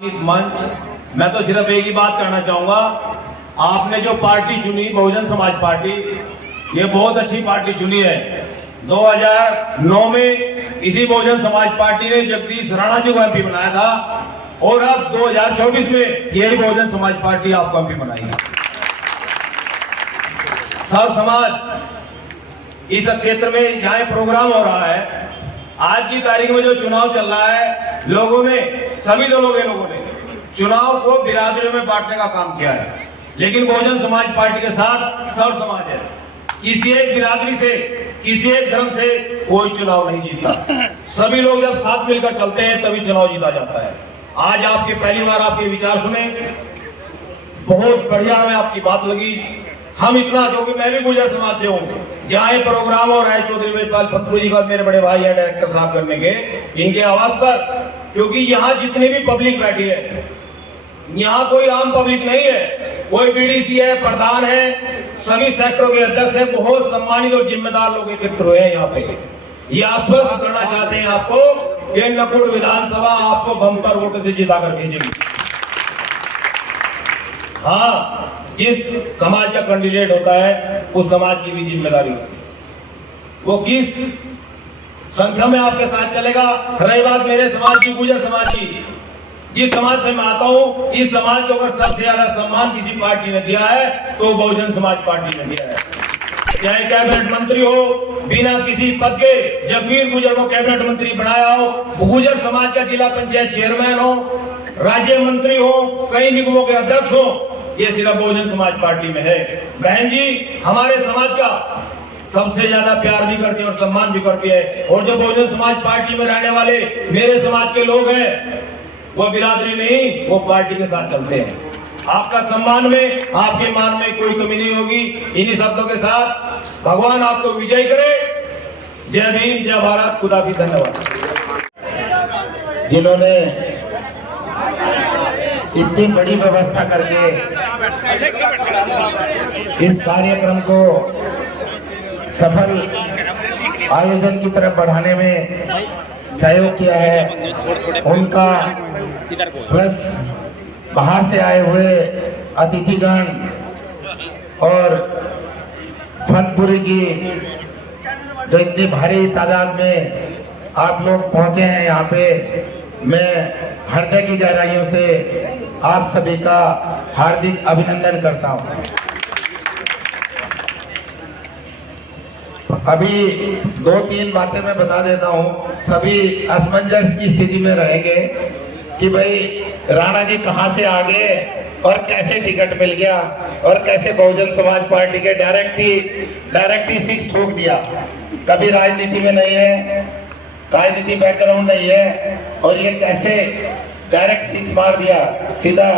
मंच मैं तो सिर्फ एक ही बात करना चाहूंगा, आपने जो पार्टी चुनी बहुजन समाज पार्टी, ये बहुत अच्छी पार्टी चुनी है। 2009 में इसी बहुजन समाज पार्टी ने जगदीश राणा जी को एमपी बनाया था और अब 2024 में यही बहुजन समाज पार्टी आपको एमपी बनाएगी। सब समाज इस क्षेत्र में जहां प्रोग्राम हो रहा है, आज की तारीख में जो चुनाव चल रहा है, लोगों ने, सभी लोगों ने चुनाव को बिरादरियों में बांटने का काम किया है, लेकिन बहुजन समाज पार्टी के साथ सर्व समाज है। किसी एक बिरादरी से, किसी एक धर्म से कोई चुनाव नहीं जीतता। सभी लोग जब साथ मिलकर चलते हैं तभी चुनाव जीता जाता है। आज आपके पहली बार आपके विचार सुने, बहुत बढ़िया हमें आपकी बात लगी। हम इतना, क्योंकि मैं भी गुर्जर समाज से हूँ, जहाँ ये प्रोग्राम हो रहा है चौधरी वेदपाल पत्रू जी का, मेरे बड़े भाई है डायरेक्टर साहब करने के, इनके आवाज पर, क्योंकि यहाँ जितनी भी पब्लिक बैठी है, यहाँ कोई आम पब्लिक नहीं है, कोई बीडीसी है, प्रधान है, सभी सेक्टरों के अध्यक्ष है, बहुत सम्मानित और जिम्मेदार लोग एकत्र हुए हैं यहाँ पे। ये आश्वस्त करना चाहते हैं आपको कि नकुड़ विधानसभा आपको बम्पर वोट से जिता कर भेजेगी। हाँ, जिस समाज का कैंडिडेट होता है उस समाज की भी जिम्मेदारी होती है, वो किस संख्या में आपके साथ चलेगा। रही बात मेरे समाज की, गुर्जर समाज की, जिस समाज से मैं आता हूं, इस समाज को अगर सबसे ज्यादा सम्मान किसी पार्टी ने दिया है तो बहुजन समाज पार्टी ने दिया है। चाहे कैबिनेट मंत्री हो, बिना किसी पद के जगवीर गुर्जर को कैबिनेट मंत्री बनाया हो, गुर्जर समाज का जिला पंचायत चेयरमैन हो, राज्य मंत्री हो, कई निगमों के अध्यक्ष हो, ये सिर्फ बहुजन समाज पार्टी में है। बहन जी हमारे समाज का सबसे ज्यादा प्यार भी करती है और सम्मान भी करती है, और जो बहुजन समाज पार्टी में रहने वाले मेरे समाज के लोग हैं, वो बिरादरी नहीं, वो पार्टी के साथ चलते हैं। आपका सम्मान में, आपके मान में कोई कमी नहीं होगी। इन्हीं शब्दों के साथ भगवान आपको विजय करे। जय भीम, जय भारत, खुदा भी धन्यवाद। जिन्होंने इतनी बड़ी व्यवस्था करके इस कार्यक्रम को सफल आयोजन की तरफ बढ़ाने में सहयोग किया है, उनका प्लस बाहर से आए हुए अतिथिगण और फनपुरी की जो इतनी भारी तादाद में आप लोग पहुंचे हैं यहाँ पे, मैं हृदय की गहराइयों से आप सभी का हार्दिक अभिनंदन करता हूँ। अभी 2-3 बातें मैं बता देता हूँ। सभी असमंजस की स्थिति में रहेंगे कि भाई राणा जी कहाँ से आ गए और कैसे टिकट मिल गया और कैसे बहुजन समाज पार्टी के डायरेक्ट ही 6 ठोक दिया। कभी राजनीति में नहीं है, राजनीति बैकग्राउंड नहीं है, और ये कैसे डायरेक्ट 6 मार दिया, सीधा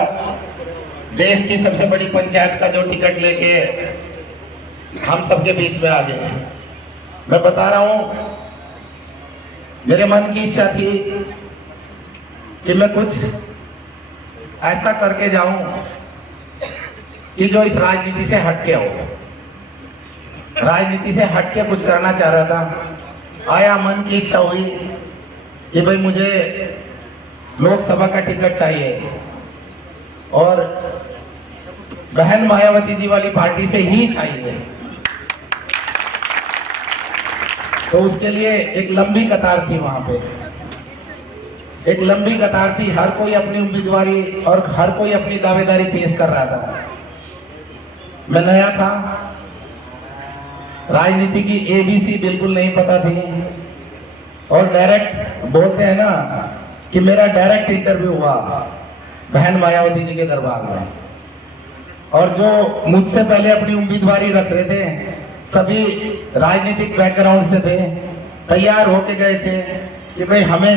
देश की सबसे बड़ी पंचायत का जो टिकट लेके हम सबके बीच में आ गए। मैं बता रहा हूं, मेरे मन की इच्छा थी कि मैं कुछ ऐसा करके जाऊं कि जो इस राजनीति से हटके हो। राजनीति से हटके कुछ करना चाह रहा था। आया, मन की इच्छा हुई कि भाई मुझे लोकसभा का टिकट चाहिए और बहन मायावती जी वाली पार्टी से ही चाहिए। तो उसके लिए एक लंबी कतार थी, वहां पे एक लंबी कतार थी। हर कोई अपनी उम्मीदवारी और हर कोई अपनी दावेदारी पेश कर रहा था। मैं नया था, राजनीति की ABC बिल्कुल नहीं पता थी, और डायरेक्ट बोलते हैं ना कि मेरा डायरेक्ट इंटरव्यू हुआ बहन मायावती जी के दरबार में, और जो मुझसे पहले अपनी उम्मीदवारी रख रहे थे सभी राजनीतिक बैकग्राउंड से थे, तैयार होके गए थे कि भाई हमें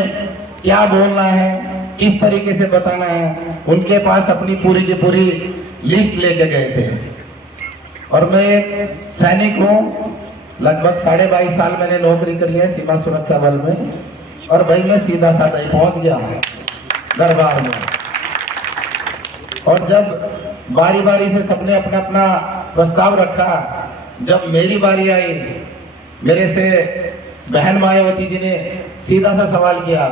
क्या बोलना है, किस तरीके से बताना है। उनके पास अपनी पूरी की पूरी लिस्ट लेके गए थे। और मैं एक सैनिक हूँ, लगभग 22.5 साल मैंने नौकरी करी है सीमा सुरक्षा बल में, और भाई मैं सीधा साधा ही पहुंच गया दरबार में। और जब बारी बारी से सबने अपना अपना प्रस्ताव रखा, जब मेरी बारी आई, मेरे से बहन मायावती जी ने सीधा सा सवाल किया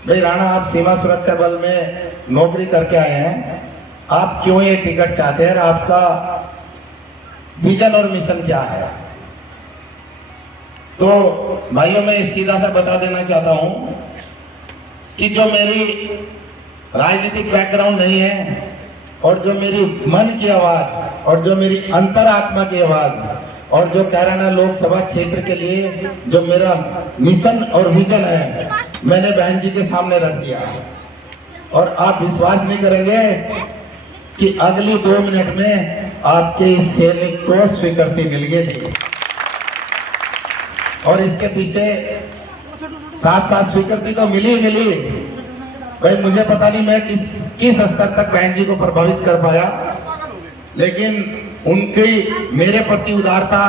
भाई राणा, आप सीमा सुरक्षा बल में नौकरी करके आए हैं, आप क्यों ये टिकट चाहते हैं, आपका विजन और मिशन क्या है? तो भाइयों, मैं सीधा सा बता देना चाहता हूं कि जो मेरी राजनीतिक बैकग्राउंड नहीं है और जो मेरी मन की आवाज और जो मेरी अंतरात्मा की आवाज और जो कैराना लोकसभा क्षेत्र के लिए जो मेरा मिशन और विजन है, मैंने बहन जी के सामने रख दिया। और आप विश्वास नहीं करेंगे कि अगली 2 मिनट में आपके इस सैनिक को स्वीकृति मिल गई थी। और इसके पीछे साथ साथ स्वीकृति तो मिली। भाई मुझे पता नहीं मैं किस स्तर तक बहन जी को प्रभावित कर पाया, लेकिन उनकी मेरे प्रति उदारता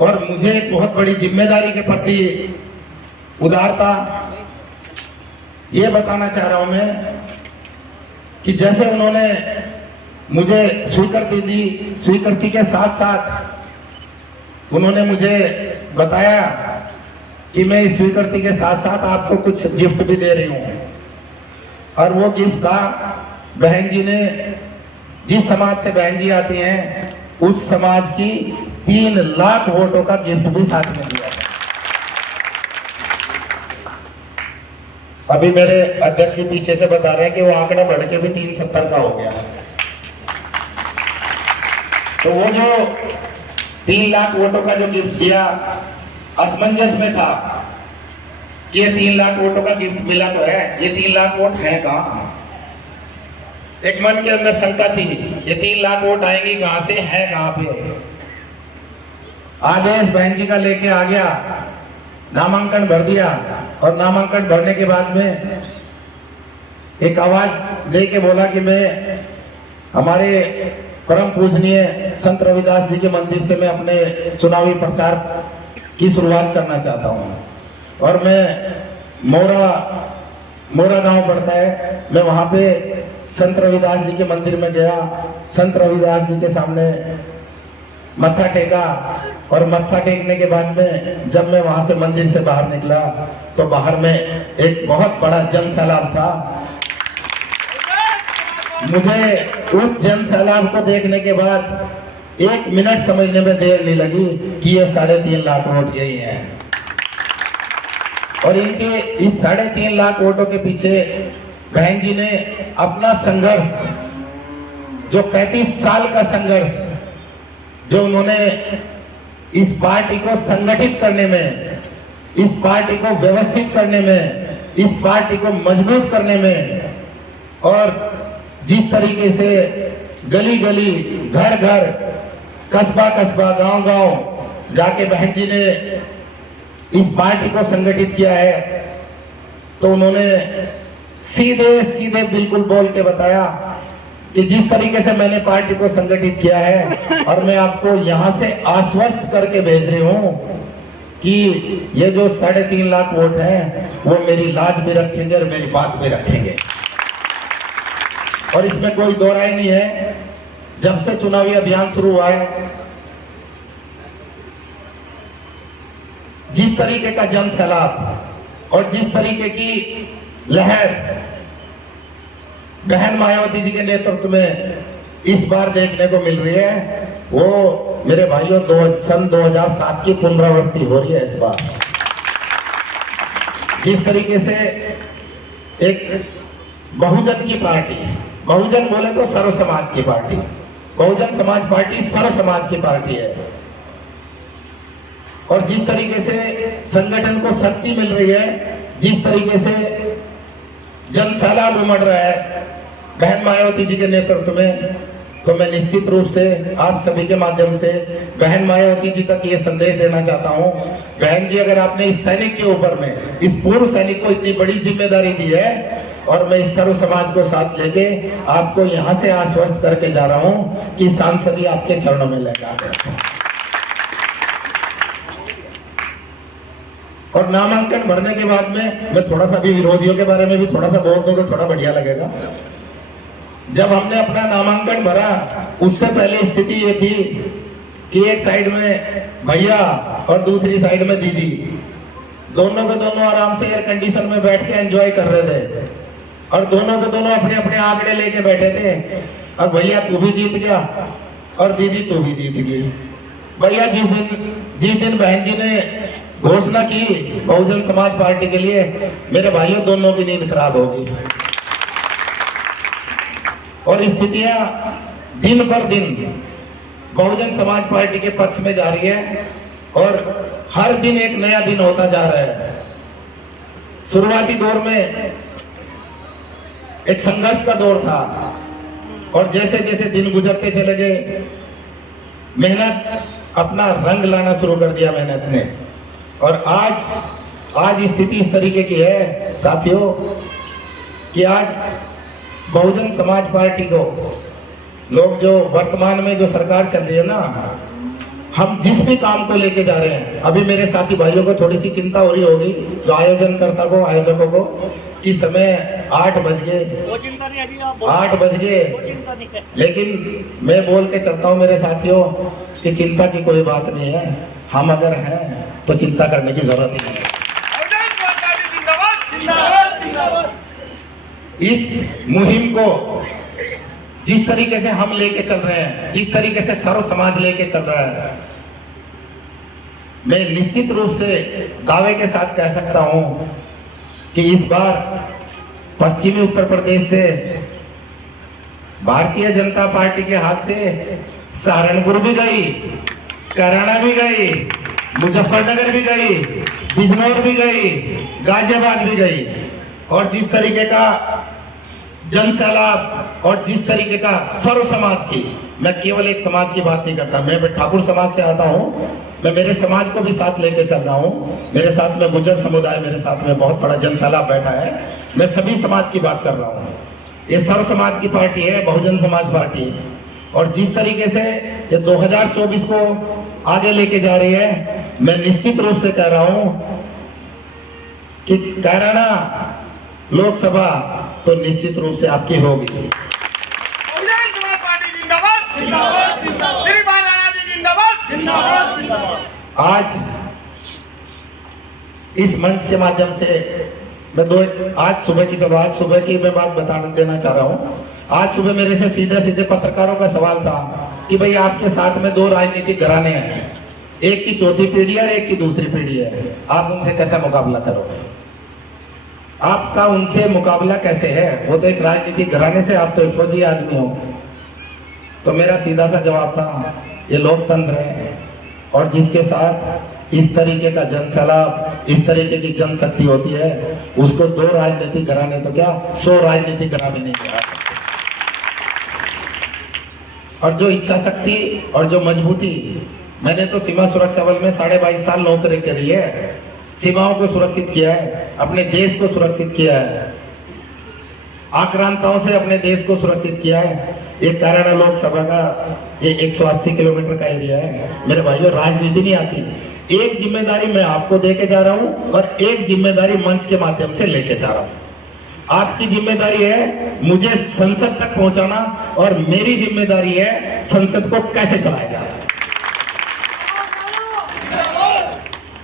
और मुझे एक बहुत बड़ी जिम्मेदारी के प्रति उदारता, ये बताना चाह रहा हूं मैं कि जैसे उन्होंने मुझे स्वीकृति दी, स्वीकृति के साथ साथ उन्होंने मुझे बताया कि मैं इस स्वीकृति के साथ साथ आपको कुछ गिफ्ट भी दे रही हूं। और वो गिफ्ट था, बहन जी ने जिस समाज से बहन जी आती हैं उस समाज की 3 लाख वोटों का गिफ्ट भी साथ में दिया था। अभी मेरे अध्यक्ष जी पीछे से बता रहे हैं कि वो आंकड़ा बढ़ के भी 370 का हो गया। तो वो जो 3 लाख वोटों का जो गिफ्ट दिया, असमंजस में था कि ये 3 लाख वोटों का गिफ्ट मिला तो है, ये 3 लाख वोट है कहां? एक मन के अंदर शंका थी, ये 3 लाख वोट आएंगे कहां से, है कहां पे? आदेश बहन जी का लेके आ गया, नामांकन भर दिया। और नामांकन भरने के बाद में एक आवाज दे के बोला कि मैं हमारे परम पूजनीय संत रविदास जी के मंदिर से मैं अपने चुनावी प्रचार की शुरुआत करना चाहता हूं। और मैं मोरा गांव पड़ता है, मैं वहां पे संत रविदास जी के मंदिर में गया, संत रविदास जी के सामने मत्था टेका। और मत्था टेकने के बाद में जब मैं वहां से मंदिर से बाहर निकला तो बाहर में एक बहुत बड़ा जन सैलाब था। मुझे उस जन सैलाब को देखने के बाद 1 मिनट समझने में देर नहीं लगी कि ये 3.5 लाख वोट यही हैं। और इनके इस 3.5 लाख वोटों के पीछे बहन जी ने अपना संघर्ष, जो 35 साल का संघर्ष, जो उन्होंने इस पार्टी को संगठित करने में, इस पार्टी को व्यवस्थित करने में, इस पार्टी को मजबूत करने में, और जिस तरीके से गली गली, घर घर, कस्बा कस्बा, गांव गांव जाके बहन जी ने इस पार्टी को संगठित किया है, तो उन्होंने सीधे सीधे बिल्कुल बोल के बताया कि जिस तरीके से मैंने पार्टी को संगठित किया है, और मैं आपको यहां से आश्वस्त करके भेज रही हूं कि ये जो 3.5 लाख वोट हैं वो मेरी लाज भी रखेंगे और मेरी बात भी रखेंगे। और इसमें कोई दो राय नहीं है। जब से चुनावी अभियान शुरू हुआ है, जिस तरीके का जन सैलाब और जिस तरीके की लहर बहन मायावती जी के नेतृत्व में इस बार देखने को मिल रही है, वो मेरे भाइयों सन 2007 की पुनरावृत्ति हो रही है इस बार। जिस तरीके से एक बहुजन की पार्टी, बहुजन बोले तो सर्व समाज की पार्टी, बहुजन समाज पार्टी सर्व समाज की पार्टी है, और जिस तरीके से संगठन को शक्ति मिल रही है, जिस तरीके से जन सैलाब उमड़ रहा है बहन मायावती जी के नेतृत्व में, तो मैं निश्चित रूप से आप सभी के माध्यम से बहन मायावती जी तक ये संदेश देना चाहता हूं, बहन जी, अगर आपने इस सैनिक के ऊपर में, इस पूर्व सैनिक को इतनी बड़ी जिम्मेदारी दी है, और मैं इस सर्व समाज को साथ लेके आपको यहां से आश्वस्त करके जा रहा हूं कि सांसदी आपके चरणों में लगा है। और नामांकन भरने के बाद में मैं थोड़ा सा भी विरोधियों के बारे में भी थोड़ा सा बोल दूं तो थोड़ा बढ़िया लगेगा। जब हमने अपना नामांकन भरा, उससे पहले स्थिति ये थी कि एक साइड में भैया और दूसरी साइड में दीदी, दोनों के दोनों आराम से एयर कंडीशन में बैठ के एंजॉय कर रहे थे और दोनों के दोनों अपने अपने आंकड़े लेके बैठे थे। अब भैया तू भी जीत गया और दीदी तू भी जीत गई। भैया जिस दिन बहन जी ने घोषणा की बहुजन समाज पार्टी के लिए, मेरे भाइयों दोनों की नींद खराब होगी और स्थितियां दिन पर दिन बहुजन समाज पार्टी के पक्ष में जा रही है और हर दिन एक नया दिन होता जा रहा है। शुरुआती दौर में एक संघर्ष का दौर था और जैसे जैसे दिन गुजरते चले गए, मेहनत अपना रंग लाना शुरू कर दिया मेहनत ने। और आज स्थिति इस तरीके की है साथियों कि आज बहुजन समाज पार्टी को लोग जो वर्तमान में जो सरकार चल रही है ना, हम जिस भी काम को लेके जा रहे हैं, अभी मेरे साथी भाइयों को थोड़ी सी चिंता हो रही होगी जो आयोजनकर्ता को, आयोजकों को, कि समय 8 बज गए, 8 बज गए, लेकिन मैं बोल के चलता हूँ मेरे साथियों कि चिंता की कोई बात नहीं है। हम अगर हैं तो चिंता करने की जरूरत ही नहीं है। इस मुहिम को जिस तरीके से हम लेके चल रहे हैं, जिस तरीके से सर्व समाज लेके चल रहा है, मैं निश्चित रूप से दावे के साथ कह सकता हूं कि इस बार पश्चिमी उत्तर प्रदेश से भारतीय जनता पार्टी के हाथ से सहारनपुर भी गई, कैराना भी गई, मुजफ्फरनगर भी गई, बिजनौर भी गई, गाजियाबाद भी गई। और जिस तरीके का जन सैलाब और जिस तरीके का सर्व समाज की, मैं केवल एक समाज की बात नहीं करता, मैं ठाकुर समाज से आता हूं, मैं मेरे समाज को भी साथ लेके चल रहा हूं, मेरे साथ में गुर्जर समुदाय, मेरे साथ में बहुत बड़ा जन सैलाब बैठा है, मैं सभी समाज की बात कर रहा हूं। ये सर्व समाज की पार्टी है, बहुजन समाज पार्टी। और जिस तरीके से ये 2024 को आगे लेके जा रही है, मैं निश्चित रूप से कह रहा हूं कि कैराना लोकसभा तो निश्चित रूप से आपकी होगी। आज इस मंच के माध्यम से मैं आज सुबह की मैं बात बता देना चाह रहा हूं। आज सुबह मेरे से सीधे पत्रकारों का सवाल था कि भाई आपके साथ में 2 राजनीतिक घराने हैं, एक की चौथी पीढ़ी है और एक की दूसरी पीढ़ी है, आप उनसे कैसा मुकाबला करोगे? आपका उनसे मुकाबला कैसे है? वो तो एक राजनीतिक घराने से, आप तो एक फौजी आदमी हो। तो मेरा सीधा सा जवाब था, ये लोकतंत्र है और जिसके साथ इस तरीके का जन सैलाब, इस तरीके की जनशक्ति होती है, उसको 2 राजनीतिक घराने तो क्या 100 राजनीतिक घराने नहीं करा सकते। और जो इच्छा शक्ति और जो मजबूती, मैंने तो सीमा सुरक्षा बल में 22.5 साल नौकरी करी है, सीमाओं को सुरक्षित किया है, अपने देश को सुरक्षित किया है, आक्रांताओं से अपने देश को सुरक्षित किया है। ये कैराना लोकसभा का ये 180 किलोमीटर का एरिया है। मेरे भाइयों, राजनीति नहीं आती। एक जिम्मेदारी मैं आपको देके जा रहा हूं और एक जिम्मेदारी मंच के माध्यम से लेके जा रहा हूं। आपकी जिम्मेदारी है मुझे संसद तक पहुंचाना और मेरी जिम्मेदारी है संसद को कैसे चलाया जाए।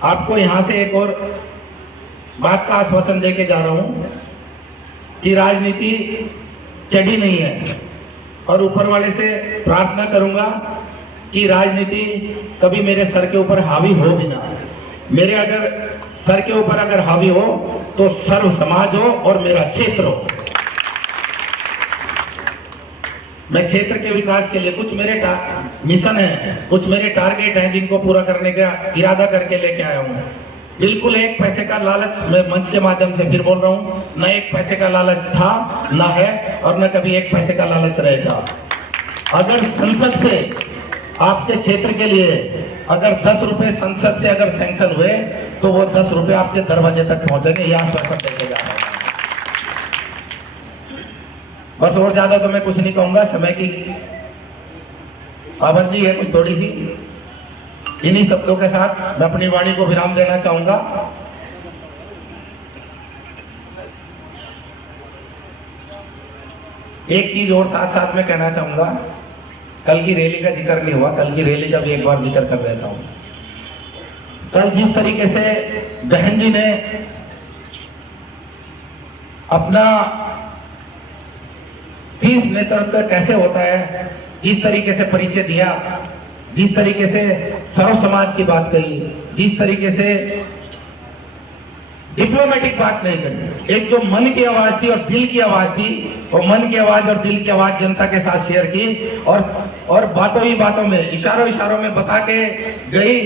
आपको यहां से एक और बात का आश्वासन देके जा रहा हूं कि राजनीति चढ़ी नहीं है और ऊपर वाले से प्रार्थना करूंगा कि राजनीति कभी मेरे सर के ऊपर हावी हो भी ना। मेरे अगर सर के ऊपर अगर हावी हो तो सर्व समाज हो और मेरा क्षेत्र हो। मैं क्षेत्र के विकास के लिए कुछ मेरे मिशन है, कुछ मेरे टारगेट हैं जिनको पूरा करने का इरादा करके लेके आया हूं। बिल्कुल एक पैसे का लालच, मैं मंच के माध्यम से फिर बोल रहा हूं, न एक पैसे का लालच था, न है और न कभी एक पैसे का लालच रहेगा। अगर संसद से आपके क्षेत्र के लिए अगर 10 रुपए संसद से अगर सैंक्शन हुए तो वो 10 रुपए आपके दरवाजे तक पहुंचेंगे, यह आश्वासन देके जा रहा हूं। बस और ज्यादा तो मैं कुछ नहीं कहूंगा, समय की पाबंदी है कुछ थोड़ी सी। इन्हीं शब्दों के साथ मैं अपनी वाणी को विराम देना चाहूंगा। एक चीज और साथ साथ में कहना चाहूंगा, कल की रैली का जिक्र नहीं हुआ, कल की रैली का भी एक बार जिक्र कर देता हूं। कल जिस तरीके से बहन जी ने अपना शीर्ष नेतृत्व कैसे होता है, जिस तरीके से परिचय दिया, जिस तरीके से सर्व समाज की बात कही, जिस तरीके से डिप्लोमेटिक बात नहीं करी, एक जो मन की आवाज थी और दिल की आवाज थी, वो मन की आवाज और दिल की आवाज जनता के साथ शेयर की और बातों ही बातों में, इशारों इशारों में बता के गई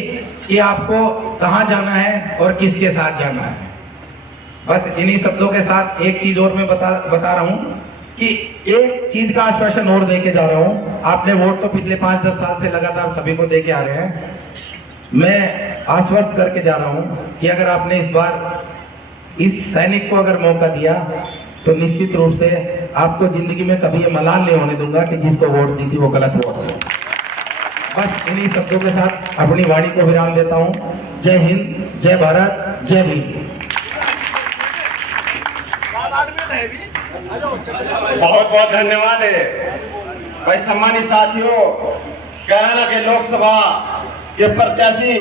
कि आपको कहां जाना है और किसके साथ जाना है। बस इन्हीं शब्दों के साथ एक चीज और मैं बता रहा हूं कि एक चीज का आश्वासन और देके जा रहा हूं। आपने वोट तो पिछले 5-10 साल से लगातार सभी को देके आ रहे हैं। मैं आश्वस्त करके जा रहा हूं कि अगर आपने इस बार इस सैनिक को अगर मौका दिया तो निश्चित रूप से आपको जिंदगी में कभी ये मलाल नहीं होने दूंगा कि जिसको वोट दी थी वो गलत वोट हो। बस इन्हीं शब्दों के साथ अपनी वाणी को विराम देता हूं। जय हिंद, जय भारत, जय भीम। बहुत बहुत धन्यवाद है भाई। सम्मानित साथियों, कैराना के लोकसभा के प्रत्याशी